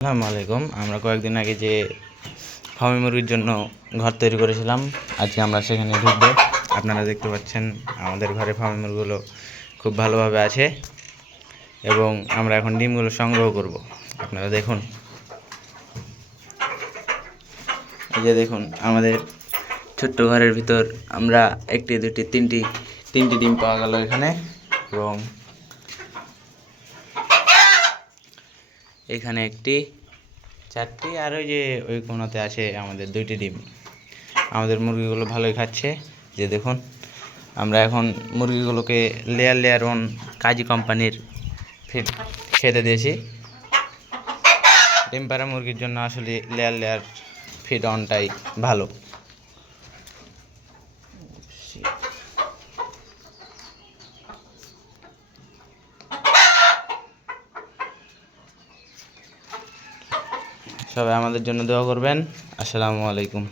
আসসালামু আলাইকুম। আমরা কয়েকদিন আগে যে ফার্মি মুরগির জন্য ঘর তৈরি করেছিলাম, আজকে আমরা সেখানে ঢুকবো। আপনারা দেখতে পাচ্ছেন আমাদের ঘরে ফার্মি মুরগিগুলো খুব ভালোভাবে আছে এবং আমরা এখন ডিমগুলো সংগ্রহ করব। আপনারা দেখুন, এই যে দেখুন আমাদের ছোট্ট ঘরের ভিতর আমরা একটি দুটি তিনটি ডিম পাওয়া গেল এখানে, এবং এখানে একটি, চারটি, আর ওই যে ওই কোণাতে আছে আমাদের দুইটি ডিম। আমাদের মুরগিগুলো ভালোই খাচ্ছে। যে দেখুন, আমরা এখন মুরগিগুলোকে লেয়ার 1 কাজী কোম্পানির ফিড খেতে দিয়েছি। ডিম পাড়া মুরগির জন্য আসলে লেয়ার ফিড অনটাই ভালো। সবাই আমাদের জন্য দোয়া করবেন। আসসালামু আলাইকুম।